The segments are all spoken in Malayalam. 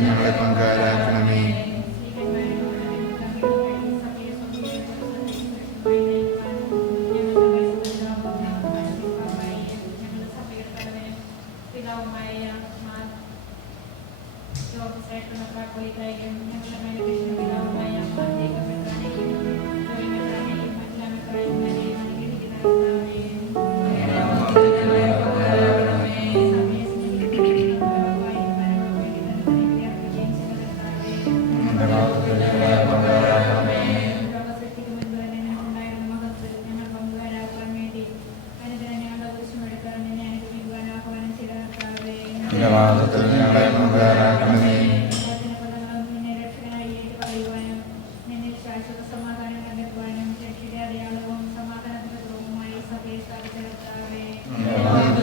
ഞങ്ങളെ പങ്കാരാക്കണമേ.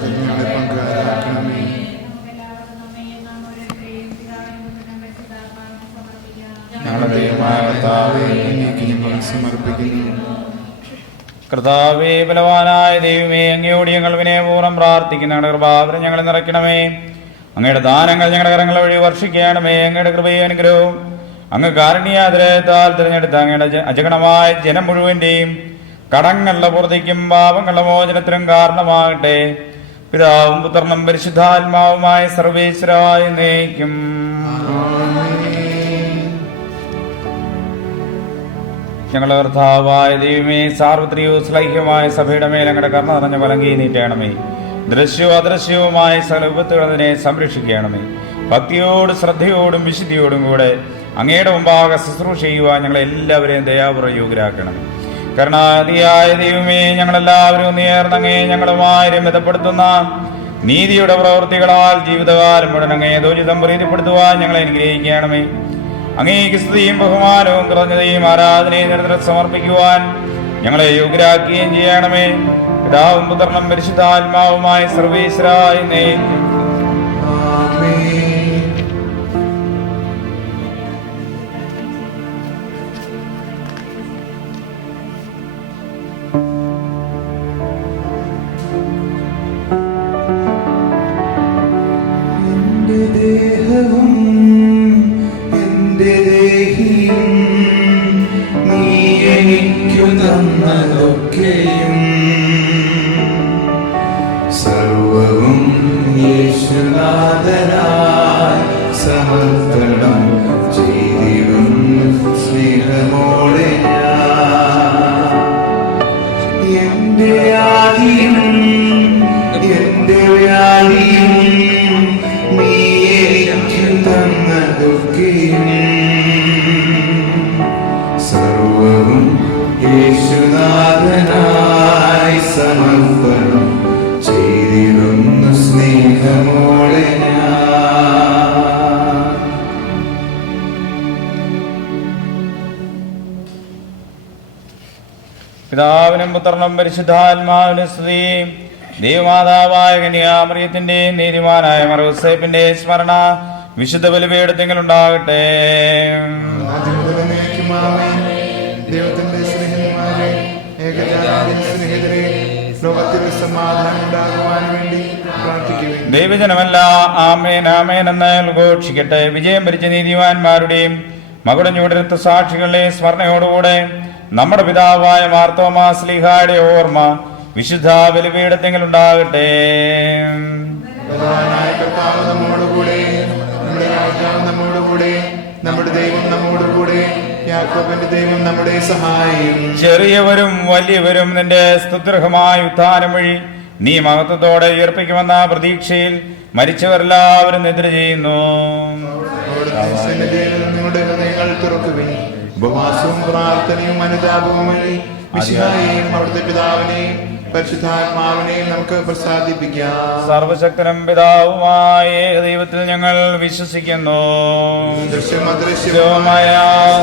ഞങ്ങളെ പങ്കാരാക്കണമേ. ഞങ്ങളുടെ ദൈവമായ കർത്താവേ, അങ്ങേക്ക് ഞങ്ങൾ സമർപ്പിക്കുന്നു. കർത്താവേ, ബലവാനായ ദൈവമേ, അങ്ങയോട് ഞങ്ങൾ വിനയപൂർവ്വം പ്രാർത്ഥിക്കുന്ന ഞങ്ങളുടെ കൃപാവരം ഞങ്ങളെ നിറയ്ക്കണമേ. അങ്ങയുടെ ദാനങ്ങൾ ഞങ്ങളുടെ കരങ്ങൾ വഴി വർഷിക്കണമേ. അങ്ങയുടെ കൃപയും അനുഗ്രഹവും അങ്ങ് കാരുണ്യാതിരത്താൽ തിരഞ്ഞെടുത്ത അങ്ങയുടെ അജഗണമായ ജനം മുഴുവന്റെയും കടങ്ങളുടെ പൂർത്തിക്കും പാപങ്ങളുടെ മോചനത്തിനും കാരണമാകട്ടെ. പിതാവും പുത്രനും പരിശുദ്ധാത്മാവുമായ സർവേശ്വരായ എന്നേക്കും. ഞങ്ങളുടെ കർത്താവായ ദൈവമേ, സാർവത്രികവും ശ്ലൈഹ്യമായ സഭയുടെ മേൽ അങ്ങയുടെ കരുണ നിറഞ്ഞ വലങ്കി നീട്ടണമേ. ദൃശ്യവും അദൃശ്യവുമായ സകല വിപത്തുകളതിനെ സംരക്ഷിക്കണമേ. ഭക്തിയോടും ശ്രദ്ധയോടും വിശുദ്ധിയോടും കൂടെ അങ്ങയുടെ മുമ്പാകെ ശുശ്രൂഷ ചെയ്യുവാൻ ഞങ്ങളെ എല്ലാവരെയും ദയാപൂർവ്വം യോഗ്യരാക്കണമേ. കരുണാനിധിയായ ദൈവമേ, ഞങ്ങളെല്ലാവരും നേർന്നങ്ങേ ഞങ്ങളുമായി രമ്യതപ്പെടുത്തുന്ന നീതിയുടെ പ്രവൃത്തികളാൽ ജീവിതകാലം മുഴുവൻ അങ്ങേ ദോഷിതം പ്രീതിപ്പെടുത്തുവാൻ ഞങ്ങളെ അനുഗ്രഹിക്കണമേ. അങ്ങേക്ക് സ്തുതിയും ബഹുമാനവും കുറഞ്ഞതയും ആരാധനയും നിരന്തരം സമർപ്പിക്കുവാൻ ഞങ്ങളെ യോഗ്യരാക്കുകയും ചെയ്യണമേ. പിതാവും പുത്രനും പരിശുദ്ധാത്മാവുമായ സർവേശ്വരായ എന്നേക്കും. ദേഹവും എന്റെ ദേഹിയും നീ എനിക്കു തന്നതൊക്കെയും സർവവും യേശുനാഥനായി സമർപ്പണം ചെയ്തിടുന്നു സ്നേഹമോടെ എന്റെ ആദിയും എന്റെ വ്യാധിയും നീ എനിക്കു തന്നതൊക്കെയും സർവവും യേശുനാഥനായി സമർപ്പണം ചെയ്തിടുന്നു സ്നേഹമോടെ പിതാവിനും പുത്രനും പരിശുദ്ധാത്മാവിനും സ്തുതി. ദൈവമാതാവായ കന്യാമറിയത്തിന്റെയും നീതിമാനായ മർയോസേപ്പിന്റെ സ്മരണ വിശുദ്ധ ബലിപീഠത്തിൽ ഉണ്ടാകട്ടെ. ദൈവത്തിന്റെ സ്നേഹിതന്മാരെ, ഏകജാതീയ സ്നേഹിതരെ, ലോകത്തിൽ സമാധാനം ഉണ്ടാകുവാൻ വേണ്ടി പ്രാർത്ഥിക്കുകയും ദൈവജനമല്ല ആമേൻ ആമേൻ എന്ന് ഘോഷിക്കട്ടെ. വിജയം ഭരിച്ച നീതിമാന്മാരുടെയും മകുടം ചൂടെടുത്ത സാക്ഷികളുടെയും സ്മരണയോടുകൂടെ നമ്മുടെ പിതാവായ മാർത്തോമാ ശ്ലീഹായുടെ ഓർമ്മ വിശുദ്ധ ബലിപീഠത്തിൽ ഉണ്ടാകട്ടെ. നമ്മോടുകൂടെ, നമ്മുടെ രാജാവ് നമ്മോടുകൂടെ, നമ്മുടെ ദൈവം നമ്മോടുകൂടെ, യാക്കോബിന്റെ ദൈവം നമ്മുടെ സഹായം. ചെറിയവരും വലിയവരും നിന്റെ സ്തുത്യർഹമായ ഉത്ഥാനം വഴി നീ മഹത്വത്തോടെ ഉയർപ്പിക്കുമെന്ന പ്രതീക്ഷയിൽ മരിച്ചവരെല്ലാവരും നിദ്ര ചെയ്യുന്നു. നിങ്ങളുടെ ഹൃദയങ്ങൾ തുറക്കുകയും ഉപവാസവും പ്രാർത്ഥനയും അനുതാപവും വഴി മിശിഹായെയും അവിടുത്തെ പിതാവിനെയും പരിശുദ്ധാത്മാവിനെയും നമുക്ക് പ്രസാദിപ്പിക്കാം. സർവശക്തനും പിതാവുമായ ദൈവത്തിൽ ഞങ്ങൾ വിശ്വസിക്കുന്നു. ദൃശ്യമദൃശ്യവുമായ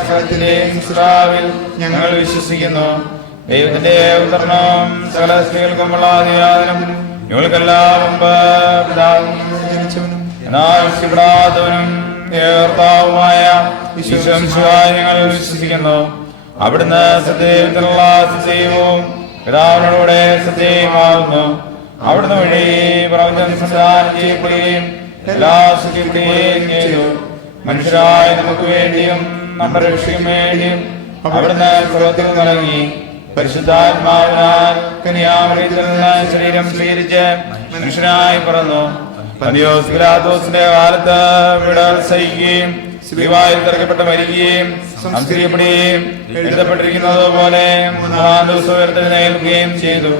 സകലത്തിന്റെയും സൃഷ്ടാവിൽ ഞങ്ങൾ വിശ്വസിക്കുന്നു. ദൈവത്തിന്റെ ഉദാഹരണം സകല സ്ത്രീകൾക്കുമുള്ള അതിയാദനം ഞങ്ങൾക്കെല്ലാം പിതാവും ജനിച്ചവനും എന്നാൽ കർത്താവുമായ ഈശോമിശിഹായെ ഞങ്ങൾ വിശ്വസിക്കുന്നു. അവിടുന്ന് സത്യത്തിലുള്ള സത്യവും പിതാവിനോടുകൂടെ സത്യമാകുന്നു. അവിടുന്ന് വഴി പ്രപഞ്ചം സംവിധാനം ചെയ്യപ്പെടുകയും എല്ലാ സൃഷ്ടിക്കപ്പെടുകയും ചെയ്തു. മനുഷ്യരായ നമുക്ക് വേണ്ടിയും നമ്മുടെ രക്ഷയ്ക്കും വേണ്ടിയും അവിടുന്ന് സ്വർഗ്ഗത്തിൽ നിന്നിറങ്ങി. പരിശുദ്ധാത്മാവിനാൽ കന്യാമറിയത്തിൽ നിന്ന് ശരീരം സ്വീകരിച്ച് മനുഷ്യനായി പിറന്നു. പന്തിയോസ് പിലാത്തോസിന്റെ കാലത്ത് പീഡകൾ സഹിക്കുകയും ശിലുവായിൽ തറയ്ക്കപ്പെട്ട് മരിക്കുകയും സംസ്കരിക്കപ്പെടുകയും എഴുതപ്പെട്ടിരിക്കുന്നത് പോലെ മൂന്നാം ദിവസം ഉയർത്തെഴുന്നേൽക്കുകയും ചെയ്തു.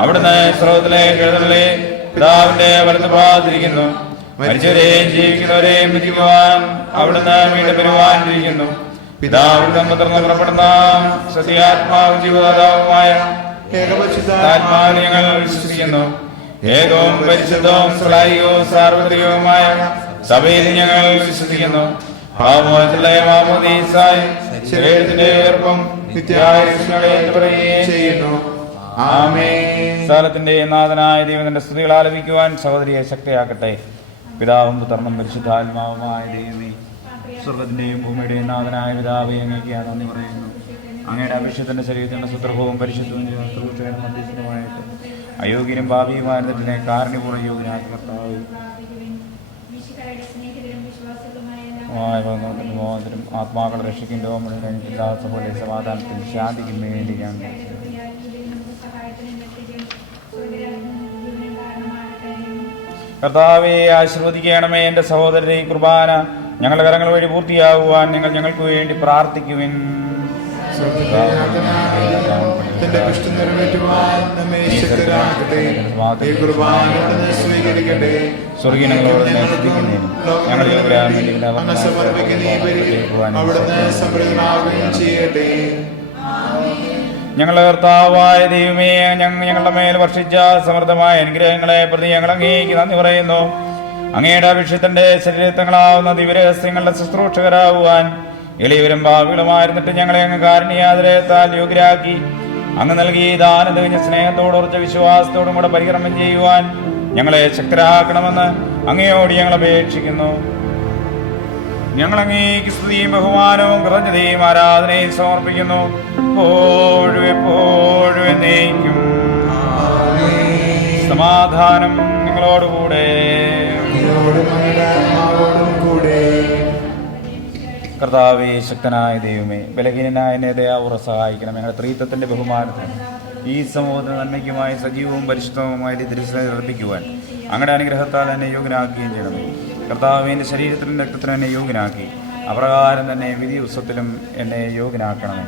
അവിടുന്ന് സ്വർഗ്ഗത്തിലേക്ക് എഴുന്നള്ളി പിതാവിന്റെ വലത്തുഭാഗത്തിരിക്കുന്നു. മരിച്ചവരെയും ജീവിക്കുന്നവരെയും വിധിക്കുവാൻ അവിടുന്ന് വീണ്ടും വരുവാനിരിക്കുന്നു. പിതാവിൽ നിന്ന് പുറപ്പെടുന്ന സത്യാത്മാവും ജീവദാതാവുമായ ഏകപരിശുദ്ധാത്മാവിനെ ഞങ്ങൾ വിശ്വസിക്കുന്നു. ഏകവും പരിശുദ്ധവും ശ്ലൈകവും സാർവത്രികവുമായ സഭയിൽ ഞങ്ങൾ വിശ്വസിക്കുന്നു. പാപമോചനത്തിലെ മാമോദീസായും ശരീരത്തിന്റെ ഉയർപ്പും ചെയ്യുന്നു. സ്ഥലത്തിന്റെ നാഥനായ ദൈവത്തിന്റെ സ്തുതികൾ ആലപിക്കുവാൻ സഹോദരിയെ ശക്തിയാക്കട്ടെ. പിതാവും പുത്രനും പരിശുദ്ധാത്മാവുമായ ദൈവമേ, സ്വർഗത്തിന്റെയും ഭൂമിയുടെയും നാഥനായ പിതാവേ, അങ്ങേക്ക് ഞാൻ നന്ദി പറയുന്നു. അങ്ങയുടെ അഭിഷേകത്തിന്റെ ശരീരത്തിന്റെ സുത്രഭവും പരിശുദ്ധവും ശുശ്രൂഷയുടെ മധ്യസ്ഥനുമായിട്ട് അയോഗ്യനും ഭാവിയുമായിരുന്നതിനെ കാരുണ്യപൂർവ്വം യോഗ്യനാക്കി കർത്താവ് മോഹത്തിനും ആത്മാക്കളെ രക്ഷിക്കും രോഗമുള്ള സമാധാനത്തിൽ ശാന്തിക്കും വേണ്ടി ഞാൻ കർത്താവെ ആശീർവദിക്കണമേ. എൻ്റെ സഹോദരരെ, ഈ കുർബാന ഞങ്ങളുടെ കരങ്ങൾ വഴി പൂർത്തിയാകുവാൻ നിങ്ങൾ ഞങ്ങൾക്ക് വേണ്ടി പ്രാർത്ഥിക്കുവിൻ. സ്വർഗീയങ്ങളോട് ഞങ്ങൾ ഞങ്ങളുടെ കർത്താവായ ദൈവമേ, ഞങ്ങളുടെ മേൽ വർഷിച്ച സമൃദ്ധമായ അനുഗ്രഹങ്ങളെ പ്രതി ഞങ്ങൾ അങ്ങേക്ക് നന്ദി പറയുന്നു. അങ്ങയുടെ അഭിഷേകത്തിന്റെ ശരീരങ്ങളാവുന്ന ദിവ്യരഹസ്യങ്ങളുടെ ശുശ്രൂഷകരാകുവാൻ എളിയവരും ഭാവികളുമായിരുന്നിട്ട് ഞങ്ങളെ അങ്ങ് കാരുണ്യാതിരയത്താൽ യോഗ്യരാക്കി. അങ്ങ് നൽകി ദാനം തികഞ്ഞ സ്നേഹത്തോടും ഉറച്ച വിശ്വാസത്തോടും കൂടെ പരിക്രമം ചെയ്യുവാൻ ഞങ്ങളെ ശക്തരാക്കണമെന്ന് അങ്ങയോട് ഞങ്ങൾ അപേക്ഷിക്കുന്നു. ഞങ്ങൾ അങ്ങേക്ക് സ്തുതിയും ബഹുമാനവും കൃതജ്ഞതയും ആരാധനയും സമർപ്പിക്കുന്നു. എപ്പോഴും എപ്പോഴും എന്നേക്കും. സമാധാനം നിങ്ങളോടുകൂടെ. കർത്താവേ, ശക്തനായ ദൈവമേ, ബലഹീനനായ എന്നെ ദയാപൂർവ്വം സഹായിക്കണം. ഞങ്ങളുടെ ത്രിത്വത്തിന്റെ ബഹുമാനത്തിന് ഈ സമൂഹത്തിന് നന്മയ്ക്കുമായി സജീവവും പരിശുദ്ധവുമായ തിരുസേന അർപ്പിക്കുവാൻ അങ്ങയുടെ അനുഗ്രഹത്താൽ എന്നെ യോഗ്യനാക്കുകയും ചെയ്യണമേ. കർത്താവ്, എൻ്റെ ശരീരത്തിലും രക്തത്തിലും എന്നെ യോഗ്യനാക്കി അപ്രകാരം തന്നെ വിധി ഉത്സവത്തിലും എന്നെ യോഗ്യനാക്കണമേ.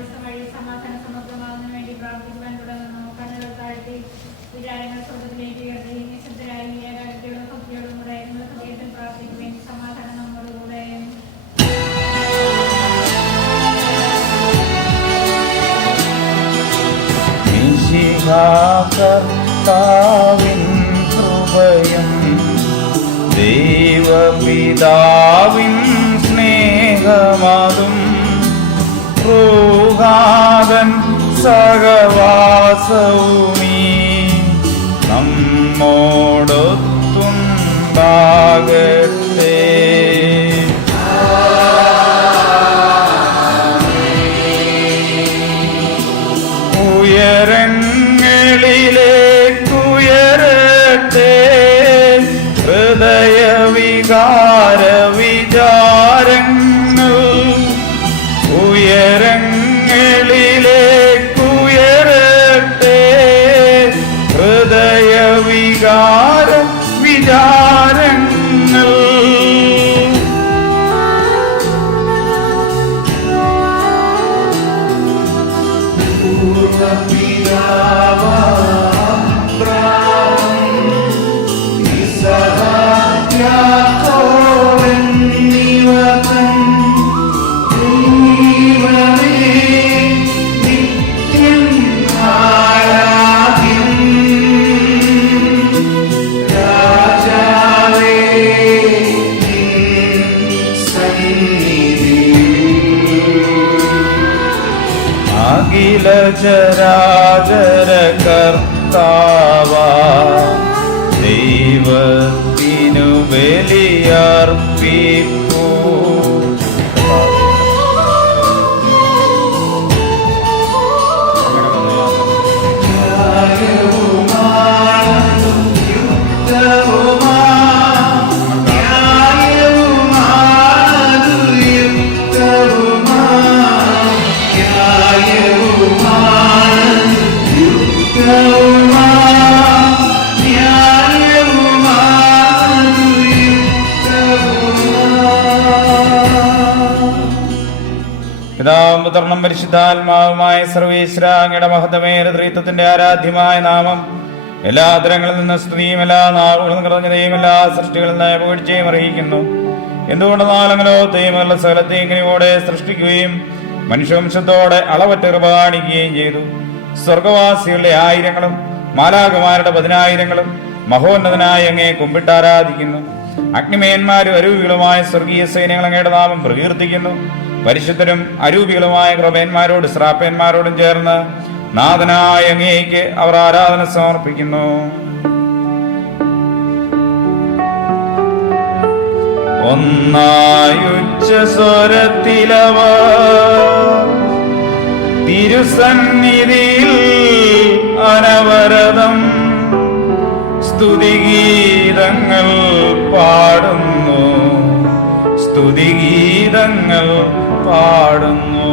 കർത്താവിൻ കൃപയും ദൈവപിതാവിൻ സ്നേഹമാതും റൂഹാദൻ സഹവാസവുമീ നമ്മോടൊത്തുണ്ടാകട്ടെ. ഉയരങ്ങളിലേക്കുയരട്ടെ ഹൃദയവികാര വിചാരങ്ങൾ. ഉയരങ്ങളിലേക്കുയരട്ടെ ഹൃദയവികാര വിചാരങ്ങൾ. ചരാചര കർത്താവ ദൈവത്തിനു ബലിയർപ്പിപ്പൂ. പിതാവും പുത്രനും പരിശുദ്ധാത്മാവുമായ സർവേശ്വര അങ്ങയുടെ മഹത്വമേറെ ത്രിത്വത്തിന്റെ ആരാധ്യമായ നാമം എല്ലാ തരങ്ങളിൽ നിന്ന് സ്തുതിയും എല്ലാ നാളുകളും നിറഞ്ഞതയും എല്ലാ സൃഷ്ടികളിൽ നിന്ന് പുകഴ്ചയും അറിയിക്കുന്നു. എന്തുകൊണ്ടെന്നാൽ അങ്ങനെ ലോകത്തെയുമുള്ള സകലത്തെയും ഇങ്ങനെയോടെ സൃഷ്ടിക്കുകയും മനുഷ്യവംശത്തോടെ അളവറ്റ കൃപ കാണിക്കുകയും ചെയ്തു. സ്വർഗവാസികളുടെ ആയിരങ്ങളും മാലാഖമാരുടെ 10,000-ങ്ങളും മഹോന്നതനായി അങ്ങയെ കുമ്പിട്ടാരാധിക്കുന്നു. അഗ്നിമയന്മാരും അരൂപികളുമായ സ്വർഗീയ സൈന്യങ്ങൾ അങ്ങയുടെ നാമം പ്രകീർത്തിക്കുന്നു. പരിശുദ്ധരും അരൂപികളുമായ കൃപയന്മാരോട് ശ്രാപ്പന്മാരോടും ചേർന്ന് നാഥനായ അങ്ങേയ്ക്ക് അവർ ആരാധന സമർപ്പിക്കുന്നു. ഒന്നായുച്ച സ്വരത്തിലവർ തിരുസന്നിധിയിൽ അനവരതം സ്തുതിഗീതങ്ങൾ പാടുന്നു, സ്തുതിഗീതങ്ങൾ പാടുന്നു.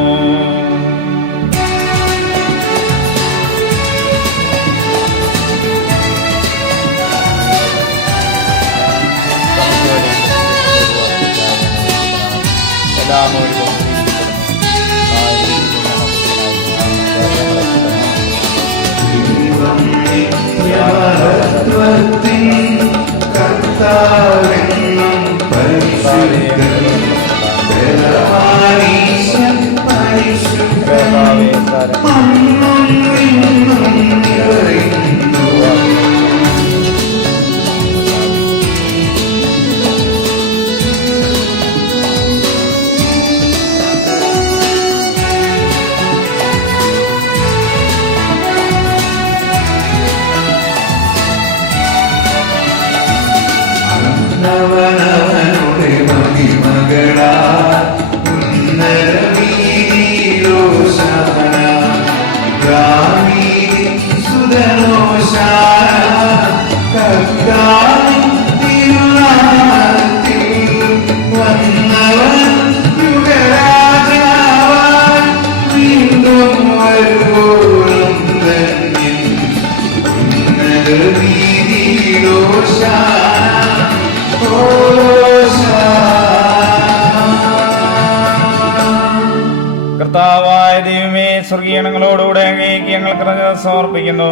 കർത്താവായ ദൈവമേ, സ്വർഗീയങ്ങളോടുകൂടെ അങ്ങേക്ക് ഞങ്ങൾ കൃതജ്ഞത സമർപ്പിക്കുന്നു.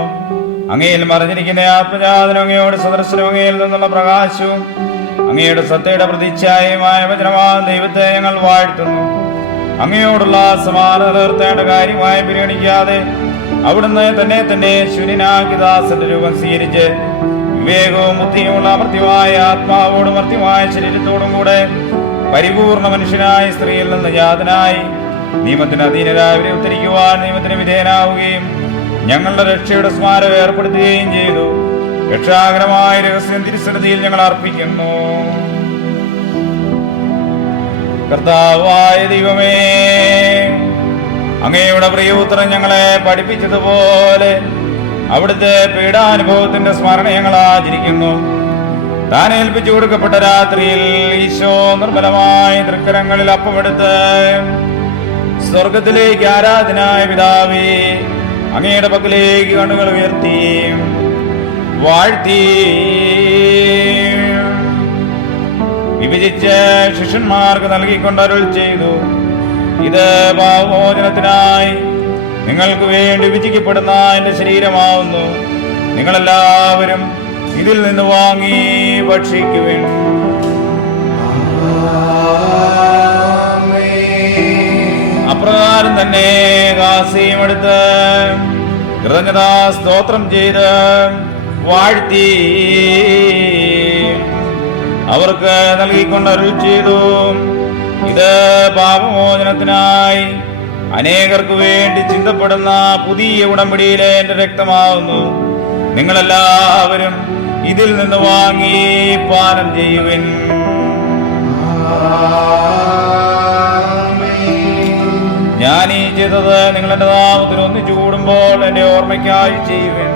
അങ്ങയിൽ മറിഞ്ഞിരിക്കുന്ന ആത്മജാതനും അങ്ങയോട് സദർശനം അങ്ങയിൽ നിന്നുള്ള പ്രകാശവും അങ്ങയുടെ സത്തയുടെ പ്രതിച്ഛായമായ വചനമായ ദൈവത്തെ ഞങ്ങൾ വാഴ്ത്തുന്നു. അങ്ങയോടുള്ള സമാനത തീർത്തേണ്ട കാര്യമായി പരിഗണിക്കാതെ അവിടുന്ന് തന്നെ ശൂന്യനാക്കി ദാസന്റെ രൂപം സ്വീകരിച്ച് വിവേകവും ബുദ്ധിയുമുള്ള അമർത്യമായ ആത്മാവോടും മർത്യമായ ശരീരത്തോടും കൂടെ പരിപൂർണ മനുഷ്യനായ സ്ത്രീയിൽ നിന്ന് ജാതനായി നിയമത്തിന് അധീനരായവരെ ഉദ്ധരിക്കുവാൻ നിയമത്തിന് വിധേയനാവുകയും ഞങ്ങളുടെ രക്ഷയുടെ സ്മാരകം ഏർപ്പെടുത്തുകയും ചെയ്തു. രക്ഷാകരമായ രഹസ്യം തിരുസന്നിധിയിൽ ഞങ്ങൾ അർപ്പിക്കുന്നു. കർത്താവായ ദൈവമേ, അങ്ങയുടെ പ്രിയപുത്രൻ ഞങ്ങളെ പഠിപ്പിച്ചതുപോലെ അവിടുത്തെ പീഡാനുഭവത്തിന്റെ സ്മരണ ഞങ്ങൾ ആചരിക്കുന്നു. താൻ ഏൽപ്പിച്ചു കൊടുക്കപ്പെട്ട രാത്രിയിൽ ഈശോ നിർമ്മലമായ തൃക്കരങ്ങളിൽ അപ്പമെടുത്ത് സ്വർഗത്തിലേക്ക് ആരാധനായ പിതാവേ, അങ്ങയുടെ പക്കലേക്ക് കണ്ണുകൾ ഉയർത്തി വാഴ്ത്തി വിഭജിച്ച് ശിഷ്യന്മാർക്ക് നൽകിക്കൊണ്ട് അരുൾ ചെയ്തു: ഇത് പാപമോചനത്തിനായി നിങ്ങൾക്ക് വേണ്ടി വിഭജിക്കപ്പെടുന്ന എന്റെ ശരീരമാവുന്നു. നിങ്ങളെല്ലാവരും ഇതിൽ നിന്ന് വാങ്ങി ഭക്ഷിക്കുവിൻ. അപ്രകാരം തന്നെ കാസിയും എടുത്ത് കൃതജ്ഞതാ സ്തോത്രം ചെയ്ത് വാഴ്ത്തി അവർക്ക് നൽകിക്കൊണ്ട് അരുൾ ചെയ്തു: ഇത് പാപമോചനത്തിനായി അനേകർക്ക് വേണ്ടി ചിന്തപ്പെടുന്ന പുതിയ ഉടമ്പടിയിലെ എന്റെ രക്തമാവുന്നു. നിങ്ങളെല്ലാവരും ഇതിൽ നിന്ന് വാങ്ങി പാനം ചെയ്യുവിൻ. ഞാൻ ഈ ചെയ്തത് നിങ്ങൾ എന്റെ നാമത്തിൽ ഒന്നിച്ചു കൂടുമ്പോൾ എന്റെ ഓർമ്മയ്ക്കായി ചെയ്യുവിൻ.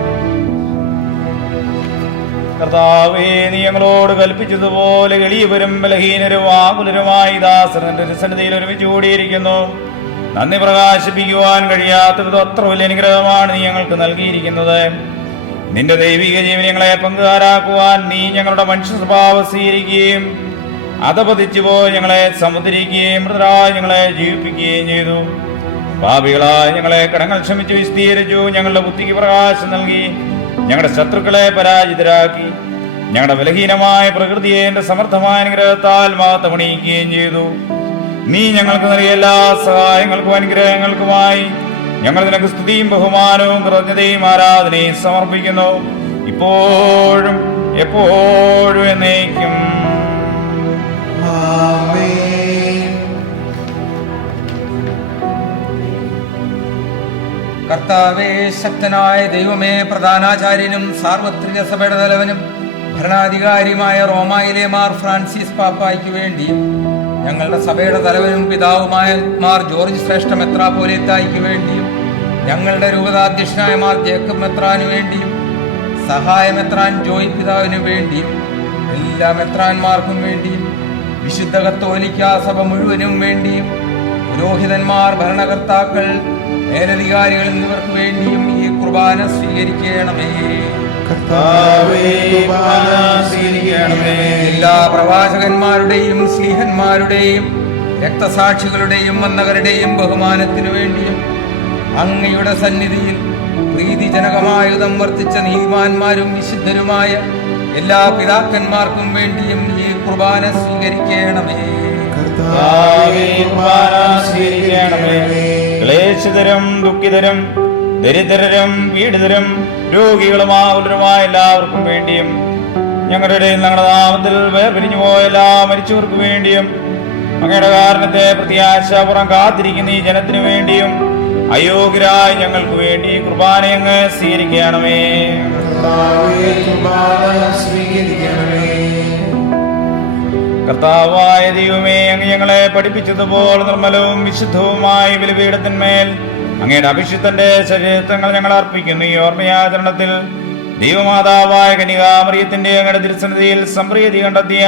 കർത്താവേ, നീ ഞങ്ങളോട് കൽപ്പിച്ചതുപോലെ എളിയവരും ബലഹീനരും ആകുലരുമായി ദാസന്റെ സന്നിധിയിൽ ഒരുമിച്ച് കൂടിയിരിക്കുന്നു. നന്ദി പ്രകാശിപ്പിക്കുവാൻ കഴിയാത്തത് അത്ര വലിയ അനുഗ്രഹമാണ് നീ ഞങ്ങൾക്ക് നൽകിയിരിക്കുന്നത്. നിന്റെ ദൈവിക ജീവൻ ഞങ്ങളെ പങ്കുകാരാക്കുവാൻ നീ ഞങ്ങളുടെ മനുഷ്യ സ്വഭാവം സ്വീകരിക്കുകയും അധപതിച്ചുപോയി ഞങ്ങളെ സമുദ്രിക്കുകയും മൃതരായി ഞങ്ങളെ ജീവിപ്പിക്കുകയും ചെയ്തു. പാപികളായി ഞങ്ങളെ കടങ്ങൾ ക്ഷമിച്ചു വിസ്തീരിച്ചു. ഞങ്ങളുടെ ബുദ്ധിക്ക് പ്രകാശം നൽകി. ഞങ്ങളുടെ ശത്രുക്കളെ പരാജിതരാക്കി. ഞങ്ങളുടെ ബലഹീനമായ പ്രകൃതിയെ എന്റെ സമർത്ഥമായ അനുഗ്രഹത്താൽ മഹത്വമണിയിക്കുകയും ചെയ്തു. നീ ഞങ്ങൾക്ക് നൽകിയ എല്ലാ സഹായങ്ങൾക്കും അനുഗ്രഹങ്ങൾക്കുമായി ഞങ്ങൾ നിനക്ക് സ്തുതിയും ബഹുമാനവും കൃതജ്ഞതയും ആരാധനയും സമർപ്പിക്കുന്നു, ഇപ്പോഴും എപ്പോഴും എന്നേക്കും. ആമേൻ. കർത്താവേ, ശക്തനായ ദൈവമേ, പ്രധാനാചാര്യനും സാർവത്രിക സഭയുടെ തലവനും ഭരണാധികാരിയുമായ റോമായിലെ മാർ ഫ്രാൻസിസ് പാപ്പായ്ക്ക് വേണ്ടിയും ഞങ്ങളുടെ സഭയുടെ തലവനും പിതാവുമായ മാർ ജോർജ് ശ്രേഷ്ഠ മെത്രാപ്പോലീത്തായ്ക്ക് വേണ്ടിയും ഞങ്ങളുടെ രൂപതാധ്യക്ഷനായ മാർ ജേക്കബ് മെത്രാന് വേണ്ടിയും സഹായ മെത്രാൻ ജോയ് പിതാവിന് വേണ്ടിയും എല്ലാ മെത്രാന്മാർക്കും വേണ്ടിയും വിശുദ്ധ കത്തോലിക്കാ സഭ മുഴുവനും വേണ്ടിയും പുരോഹിതന്മാർ, ഭരണകർത്താക്കൾ, മേലധികാരികൾ എന്നിവർക്ക് വേണ്ടിയും ഈ കുർബാന സ്വീകരിക്കണമേ. എല്ലാ പ്രവാചകന്മാരുടെയും സ്ലീഹന്മാരുടെയും രക്തസാക്ഷികളുടെയും വന്നവരുടെയും ബഹുമാനത്തിനു വേണ്ടിയും അങ്ങയുടെ സന്നിധിയിൽ പ്രീതിജനകമായുധം വർത്തിച്ച നീതിമാന്മാരും വിശുദ്ധരുമായ എല്ലാ പിതാക്കന്മാർക്കും വേണ്ടിയും ഈ കുർബാന സ്വീകരിക്കണമേ. ക്ലേശിതരും ദുഃഖിതരും ദരിദ്രരും പീഡിതരും രോഗികളുമായ എല്ലാവർക്കും വേണ്ടിയും ഞങ്ങളുടെ നാമത്തിൽ വേർപിരിഞ്ഞു പോയ എല്ലാ മരിച്ചവർക്ക് വേണ്ടിയും അങ്ങയുടെ കാരണത്തെ പ്രത്യാശാപുറം കാത്തിരിക്കുന്ന ഈ ജനത്തിനു വേണ്ടിയും അയോഗ്യരായി ഞങ്ങൾക്ക് വേണ്ടി കുർബാന അങ്ങ് സ്വീകരിക്കണമേ. കർത്താവായ ദൈവമേ, അങ്ങ് ഞങ്ങളെ പഠിപ്പിച്ചതുപോലെ നിർമ്മലവും വിശുദ്ധവുമായ ബലിപീഠത്തിന്മേൽ അങ്ങയുടെ അഭിഷിക്തന്റെ ശരീരങ്ങൾ ഞങ്ങൾ അർപ്പിക്കുന്നു. ഈ ഓർമ്മയാചരണത്തിൽ ദൈവമാതാവായ കന്യകാമറിയത്തിന്റെ അങ്ങയുടെ തിരുസന്നിധിയിൽ സംപ്രീതി കണ്ടെത്തിയ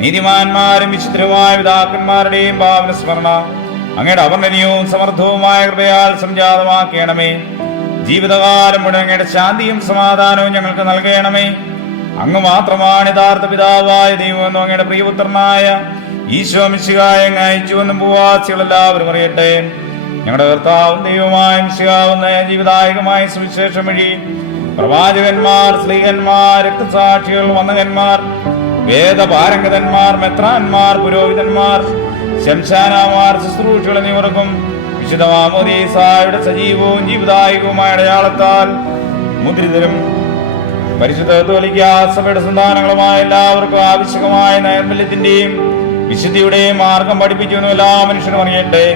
നീതിമാന്മാരും വിശുദ്ധരുമായ പിതാക്കന്മാരുടെയും ഭാവന സ്മരണ അങ്ങയുടെ അവർണ്ണനീയവും സമർത്ഥവുമായ കൃപയാൽ സംജാതമാക്കണമേ. ജീവിതകാലം മുഴുവൻ അങ്ങയുടെ ശാന്തിയും സമാധാനവും ഞങ്ങൾക്ക് നൽകണമേ. അങ്ങ് മാത്രമാണ് യഥാർത്ഥ പിതാവായ ദൈവമെന്നും അങ്ങയുടെ പ്രിയപുത്രനായ ഈശോ മിശിഹായെ അങ്ങ് അയച്ചുവെന്നും ഭൂവാസികൾ എല്ലാവരും അറിയട്ടെ. ഞങ്ങളുടെ കർത്താവും ദൈവമായ മിശിഹാവുന്ന ജീവിതായകമായ സുവിശേഷം വഴി പ്രവാചകന്മാർ, സ്ലീഹന്മാർ, രക്തസാക്ഷികൾ, വന്ദകന്മാർ, വേദപാരംഗതന്മാർ, മെത്രാന്മാർ, പുരോഹിതന്മാർ, ശംശാനമാർ, ശുശ്രൂഷകൾ എന്നിവർക്കും വിശുദ്ധ മാമോദീസായുടെ സജീവവും ജീവിതായകവുമായ അടയാളത്താൽ മുദ്രിതരും പരിശുദ്ധ കത്തോലിക്കാ സഭയുടെ സന്താനങ്ങളുമായ എല്ലാവർക്കും ആവശ്യമായ നൈർമല്യത്തിന്റെയും വിശുദ്ധിയുടെയും മാർഗം പഠിപ്പിച്ചുവെന്നും എല്ലാ മനുഷ്യനും അറിയട്ടെ.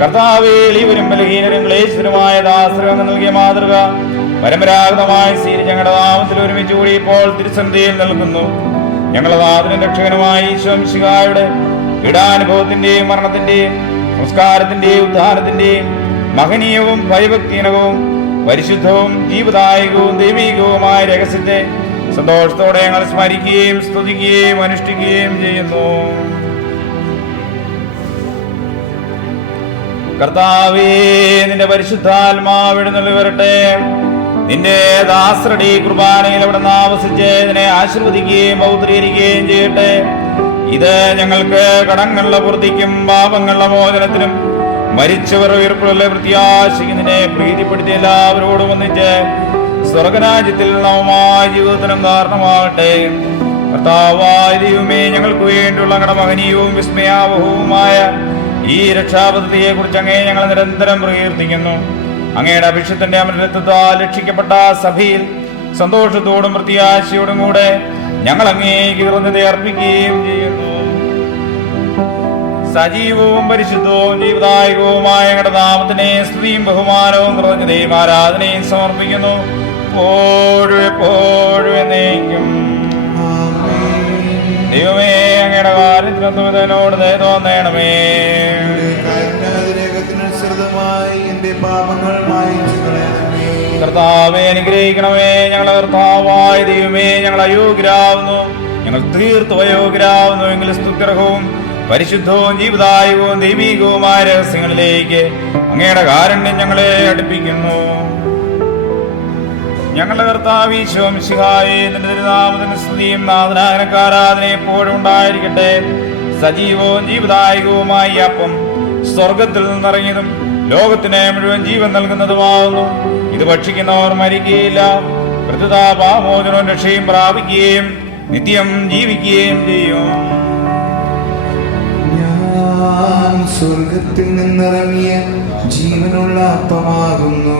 കർത്താവേ, എളിയവരും ബലഹീനരും ക്ലേശിതരുമായ ദാസരങ്ങൾ നൽകിയ മാതൃക പരമ്പരാഗതമായി സ്വീകരിച്ച് ഞങ്ങളുടെ നാമത്തിൽ ഒരുമിച്ച് കൂടി ഇപ്പോൾ തിരുസന്നിധിയിൽ നൽകുന്നു. ഞങ്ങളുടെ നാഥനും രക്ഷകനുമായ ഈശോ മിശിഹായുടെ പീഡാനുഭവത്തിന്റെയും മരണത്തിന്റെയും സംസ്കാരത്തിന്റെയും ഉദ്ധാനത്തിന്റെയും മഹനീയവും ഭയഭക്തിജനകവും പരിശുദ്ധവും ജീവദായകവും ദൈവികവുമായ രഹസ്യത്തെ സന്തോഷത്തോടെ ഞങ്ങൾ സ്മരിക്കുകയും സ്തുതിക്കുകയും അനുഷ്ഠിക്കുകയും ചെയ്യുന്നു. കർത്താവേ, നിന്റെ പരിശുദ്ധാത്മാവിടുന്ന് വരട്ടെ. നിന്റെ ദാസരുടെ കുർബാനയിൽ അവിടെ ആവസിച്ച് ഇതിനെ ആശീർവദിക്കുകയും പൗത്രീകരിക്കുകയും ചെയ്യട്ടെ. ഇത് ഞങ്ങൾക്ക് കടങ്ങളുടെ പൂർത്തിക്കും പാപങ്ങളുടെ മോചനത്തിനും മരിച്ചവർ ഉയർപ്പുള്ള പ്രത്യാശിക്കുന്നതിനെ പ്രീതിപ്പെടുത്തി എല്ലാവരോടും ഒന്നിച്ച് സ്വർഗരാജ്യത്തിൽ നവമായ ജീവിതത്തിനും കാരണമാകട്ടെ. കർത്താവായ ദൈവമേ, ഞങ്ങൾക്ക് വേണ്ടിയുള്ള അങ്ങയുടെ മഹനീയവും വിസ്മയാവഹവുമായ ഈ രക്ഷാപദ്ധതിയെ കുറിച്ച് അങ്ങേ ഞങ്ങൾ നിരന്തരം പ്രകീർത്തിക്കുന്നു. അങ്ങയുടെ അഭിഷേകത്തിന്റെ അമരത്വത്താൽ രക്ഷിക്കപ്പെട്ട സഭയിൽ സന്തോഷത്തോടും പ്രത്യാശയോടും കൂടെ ഞങ്ങൾ അങ്ങേക്ക് കൃതജ്ഞത അർപ്പിക്കുകയും ചെയ്യുന്നു. സജീവവും പരിശുദ്ധവും ജീവദായകവുമായ ഞങ്ങളുടെ നാമത്തിനെ സ്തുതിയും ബഹുമാനവും കൃതജ്ഞതയും ആരാധനയും സമർപ്പിക്കുന്നു, എപ്പോഴും എപ്പോഴും എന്നേക്കും. ദൈവമേ, അങ്ങയുടെ കാര്യത്തിനോട് ദയ തോന്നണമേ. കർത്താവേ, അനുഗ്രഹിക്കണമേ. ഞങ്ങളെ കർത്താവായ ദൈവമേ, ഞങ്ങൾ അയോഗ്യരാവുന്നു, ഞങ്ങൾ തീർത്തും അയോഗ്യരാവുന്നു. എങ്കിലും സ്തുത്യർഹവും പരിശുദ്ധവും ജീവദായകവും ദൈവികവുമായ രഹസ്യങ്ങളിലേക്ക് അങ്ങയുടെ കാരുണ്യം ഞങ്ങളെ അടുപ്പിക്കുന്നു. ഞങ്ങളുടെ കർത്താവ് ഈശോ മിശിഹായേ, നിന്റെ തിരുനാമത്തിന് സ്തുതിയും നാഥനാരാധന എപ്പോഴും ഉണ്ടായിരിക്കട്ടെ. സജീവവും ജീവദായകവുമായ ഈ അപ്പം സ്വർഗത്തിൽ നിന്നിറങ്ങിയതും ലോകത്തിന് മുഴുവൻ ജീവൻ നൽകുന്നതുമാകുന്നു. ഇത് ഭക്ഷിക്കുന്നവർ മരിക്കുകയില്ല, പ്രതിതാപാമോചനവും രക്ഷയും പ്രാപിക്കുകയും നിത്യം ജീവിക്കുകയും ചെയ്യും. ഞാൻ സ്വർഗത്തിൽ നിന്നിറങ്ങിയ ജീവനുള്ള അപ്പമാകുന്നു.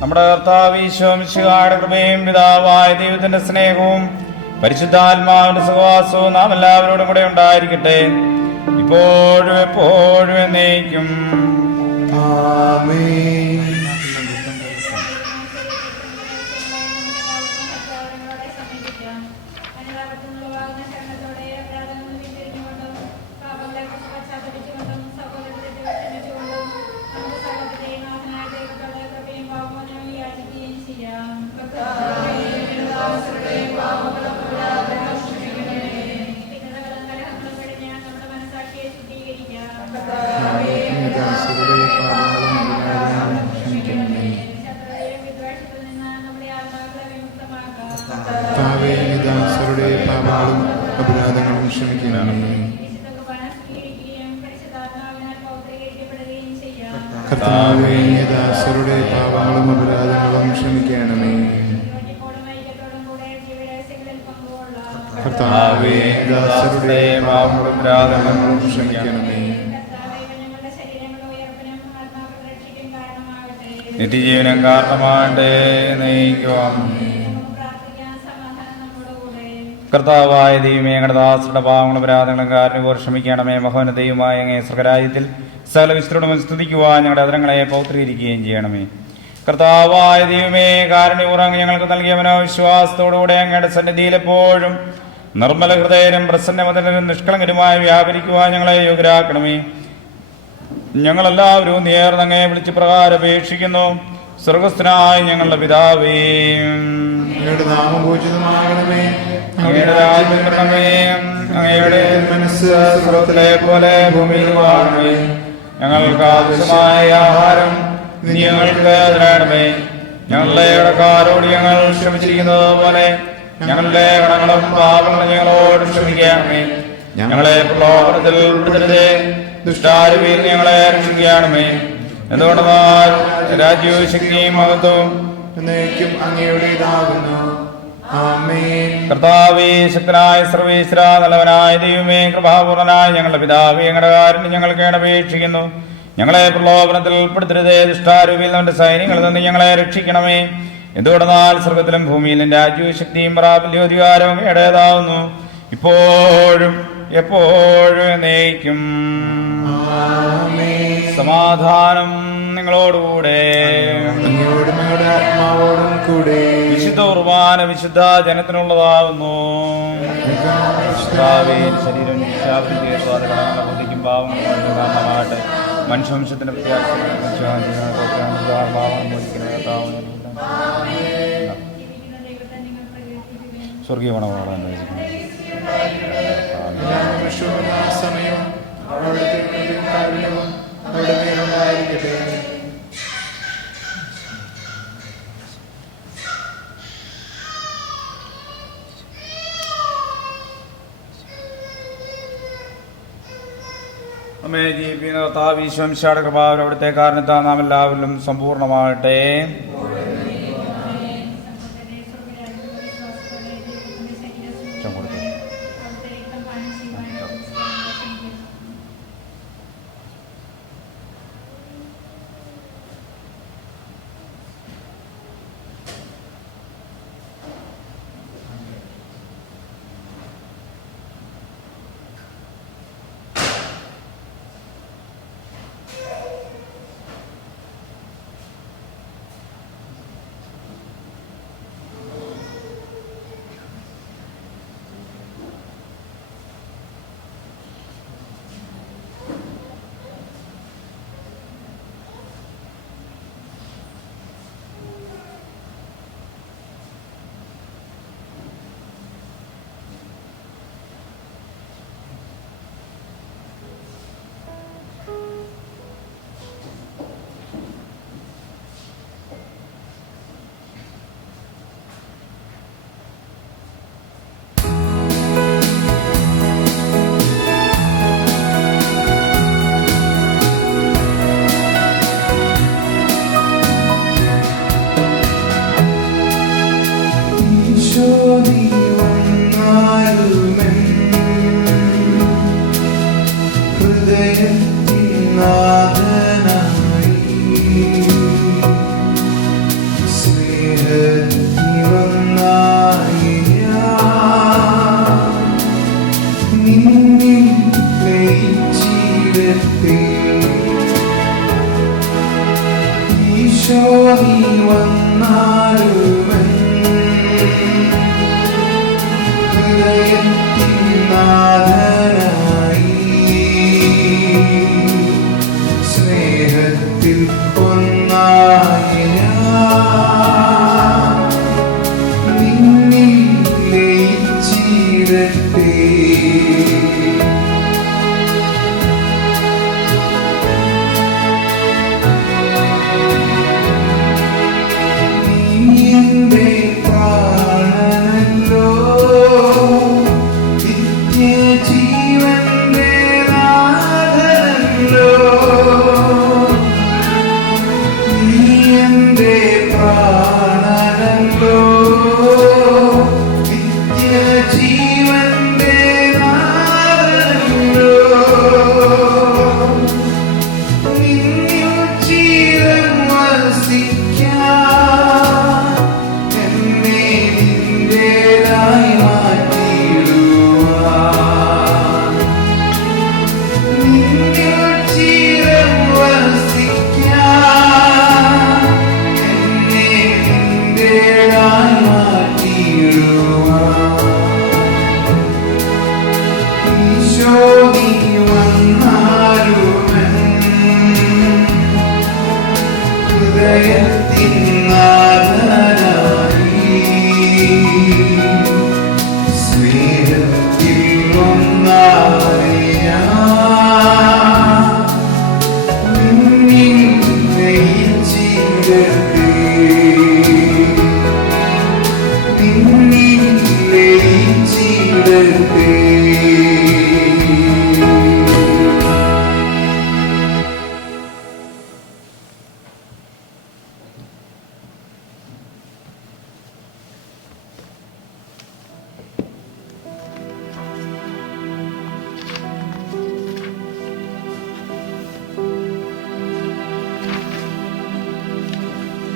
നമ്മുടെ കർത്താവ് ഈശോ മിശിഹായുടെ കൃപയും പിതാവായ ദൈവത്തിന്റെ സ്നേഹവും പരിശുദ്ധാത്മാവിന്റെ സഹവാസവും നാം എല്ലാവരോടും കൂടെ ഉണ്ടായിരിക്കട്ടെ, ഇപ്പോഴും എപ്പോഴും എന്നേക്കും. ആമേൻ. ദാസരുടെ പാപങ്ങളും അപരാധങ്ങളും ക്ഷമിക്കണമേ. കർത്താവേ, ദാസരുടെ പാപങ്ങളും അപരാധങ്ങളും ക്ഷമിക്കണമേ. കർത്താവേ, ദാസരുടെ പാപങ്ങളും അപരാധങ്ങളും ക്ഷമിക്കണമേ. നിത്യജീവനം കാരണമാകട്ടെ, നയിക്കുവാൻ കർത്താവായ ദൈവമേ, ഞങ്ങളുടെ ദാസരുടെ പാവങ്ങളും അപരാധങ്ങളും കാരണവും ക്ഷമിക്കണമേ. മഹോന്നതയുമായ അങ്ങേ സ്വർഗ്ഗരാജ്യത്തിൽ സകല വിശുദ്ധരോടും സ്തുതിക്കുവാൻ ഞങ്ങളുടെ അതിരങ്ങളെ പൗത്രീകരിക്കുകയും ചെയ്യണമേ. കർത്താവായ ദൈവമേ, കാരുണ്യപൂർവ്വം ഞങ്ങൾക്ക് നൽകിയ മനോവിശ്വാസത്തോടുകൂടെ അങ്ങയുടെ സന്നിധിയിൽ എപ്പോഴും നിർമ്മല ഹൃദയരും പ്രസന്നമതനും നിഷ്കളങ്കരുമായി വ്യാപരിക്കുവാൻ ഞങ്ങളെ യോഗ്യരാക്കണമേ. ഞങ്ങളെല്ലാവരും നേർന്ന് അങ്ങയെ വിളിച്ച് പ്രകാരം അപേക്ഷിക്കുന്നു. സ്വർഗസ്ഥനായ ഞങ്ങളുടെ പിതാവേ, അങ്ങയുടെ നാമം പൂജിതമാകണമേ. അങ്ങയുടെ രാജ്യം വരണമേ. അങ്ങയുടെ മനസ്സ് സ്വർഗ്ഗത്തിലെ പോലെ ഭൂമിയിലുമാകണമേ. ഞങ്ങൾക്ക് ആവശ്യമായ ആഹാരം നീ ഞങ്ങൾക്ക് തരണമേ. ഞങ്ങളുടെ കടക്കാരോട് ഞങ്ങൾ ക്ഷമിച്ചിരിക്കുന്നത് പോലെ ഞങ്ങളുടെ കടങ്ങളും പാപങ്ങളും ഞങ്ങളോട് ക്ഷമിക്കണമേ. ഞങ്ങളെ പ്രലോഭനത്തിൽ ഉൾപ്പെടുത്തരുതേ, ദുഷ്ടാരൂപിയിൽ ഞങ്ങളെ രക്ഷിക്കണമേ. എന്തുകൊണ്ടെന്നാൽ രാജ്യവും ശക്തിയും മഹത്വവും എന്നേക്കും അങ്ങയുടേതാകുന്നു. ആമേൻ. കർത്താവേ, ശക്തനായ സർവേശ്വര, നല്ലവനായ ദൈവമേ, കൃപാപൂർണനായ ഞങ്ങളുടെ പിതാവേ, ഞങ്ങളുടെ കാരുണ്യം ഞങ്ങൾക്ക് അപേക്ഷിക്കുന്നു. ഞങ്ങളെ പ്രലോഭനത്തിൽ ഉൾപ്പെടുത്തരുതേ, ദുഷ്ടാരൂപിയിൽ നമ്മുടെ സൈന്യങ്ങളിൽ നിന്ന് ഞങ്ങളെ രക്ഷിക്കണമേ. എന്തുകൊണ്ടെന്നാൽ സ്വർഗത്തിലും ഭൂമിയിലും രാജ്യവും ശക്തിയും പ്രാബല്യവും അധികാരവും അങ്ങയുടേതാവുന്നു, ഇപ്പോഴും എപ്പോഴും എന്നേക്കും. ആമേൻ. സമാധാനം നിങ്ങളോടുകൂടെ, അങ്ങയോടും അങ്ങയുടെ ആത്മാവോടും കൂടെ. വിശുദ്ധ കുർബാന വിശുദ്ധ ജനത്തിനുള്ളതാകുന്നു. ശരീരം ബുദ്ധിക്കും പാവങ്ങളും കാരണമാകട്ടെ. മനുഷ്യവംശത്തിന്റെ സ്വർഗീയ മണവാളാൻ സമയം അവിടുത്തെ കാരുണ്യവും അവിടെ മേലുണ്ടായിരിക്കട്ടെ. നമ്മെ ജീവിക്കുന്ന കർത്താവ് ഈശോമിശിഹായുടെ കൃപാവരം അവിടുത്തെ കാരണത്താൽ നാം എല്ലാവരിലും സമ്പൂർണ്ണമാകട്ടെ.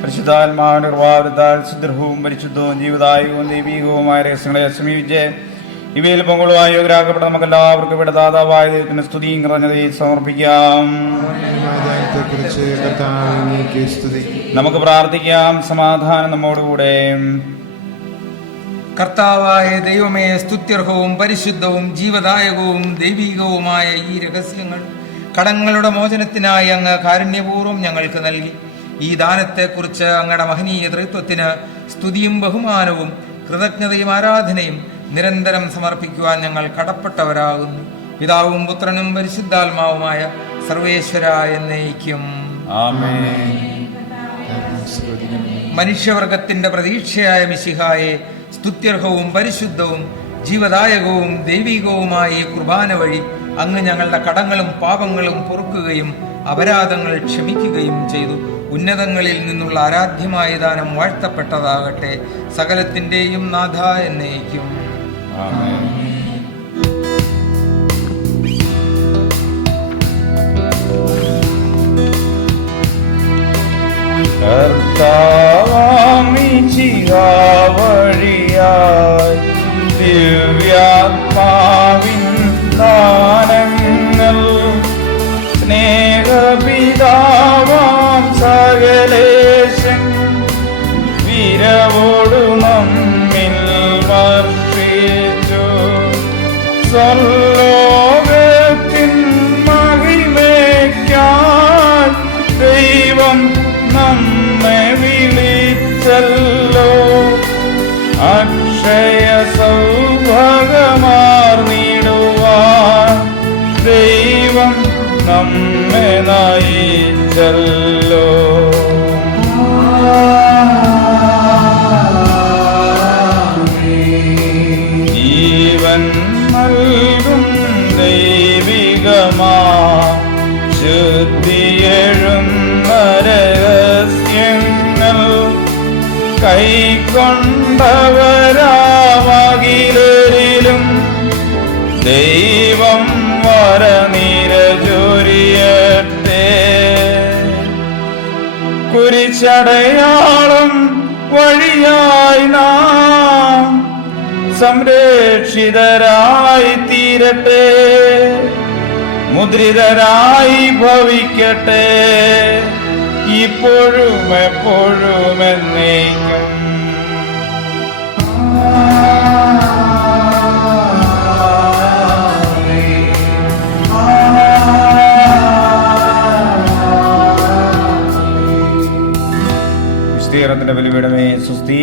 പരിശുദ്ധാത്മാവിന്റെ കൃപാവരത്താൽ സുദൃഢവും പരിശുദ്ധവും ജീവദായകവും ദൈവീകവുമായ രഹസ്യങ്ങളെ സമീപിച്ച് ഇവയിൽ പങ്കുകളുമായി യോഗ്യരാക്കപ്പെട്ട നമുക്ക് എല്ലാവർക്കും ഇവിടെ ദാതാവായ ദൈവത്തിന് സ്തുതിയും കൃതജ്ഞതയും സമർപ്പിക്കാം. നമുക്ക് പ്രാർത്ഥിക്കാം. സമാധാനം നമ്മോടുകൂടെ. കർത്താവായ ദൈവമേ, സ്തുത്യർഹവും പരിശുദ്ധവും ജീവദായകവും ദൈവികവുമായ ഈ രഹസ്യങ്ങൾ കടങ്ങളുടെ മോചനത്തിനായി അങ്ങ് കാരുണ്യപൂർവ്വം ഞങ്ങൾക്ക് നൽകി. ഈ ദാനത്തെക്കുറിച്ച് അങ്ങയുടെ മഹനീയ തൃത്വത്തിന് സ്തുതിയും ബഹുമാനവും കൃതജ്ഞതയും ആരാധനയും നിരന്തരം സമർപ്പിക്കുവാൻ ഞങ്ങൾ കടപ്പെട്ടവരാകുന്നു. പിതാവും പുത്രനും പരിശുദ്ധാത്മാവുമായ സർവേശ്വര എന്നേക്കും ആമേൻ. മനുഷ്യവർഗത്തിന്റെ പ്രതീക്ഷയായ മിശിഹായെ, സ്തുത്യർഹവും പരിശുദ്ധവും ജീവദായകവും ദൈവികവുമായ ഈ കുർബാന വഴി അങ്ങ് ഞങ്ങളുടെ കടങ്ങളും പാപങ്ങളും പൊറുക്കുകയും അപരാധങ്ങൾ ക്ഷമിക്കുകയും ചെയ്തു. ഉന്നതങ്ങളിൽ നിന്നുള്ള ആരാധ്യമായ ദാനം വാഴ്ത്തപ്പെട്ടതാകട്ടെ. സകലത്തിന്റെയും നാഥ എന്നേക്കും ആമേൻ. വഴിയായി ദിവ്യാത്മാവിൻ ദാനങ്ങൾ സ്നേഹപിതാവാം സകലേശൻ വിരവോടു നമ്മിൽ വർഷിച്ചു. സ്വർലോകത്തിൻ മഹിമയ്ക്കായി ദൈവം നമ്മെ വിളിച്ചല്ലോ. അക്ഷയ സൗഭാഗമാർന്നിടുവാൻ ദൈവം നമ്മെ നയിച്ചല്ലോ. ജീവൻ നൽകും ദൈവികമാ ശുദ്ധിയെഴുന്ന രഹസ്യങ്ങൾ കൈക്കൊണ്ടവരാമകിലും ദൈവം വരനിരജു കുരിശടയാളം വഴിയായി നാം സംരക്ഷിതരായി തീരട്ടെ, മുദ്രിതരായി ഭവിക്കട്ടെ, ഇപ്പോഴും എപ്പോഴും എന്നേക്കും. വിശുദ്ധീകരണത്തിന്റെ ബലിപീഠമേ സുസ്തി.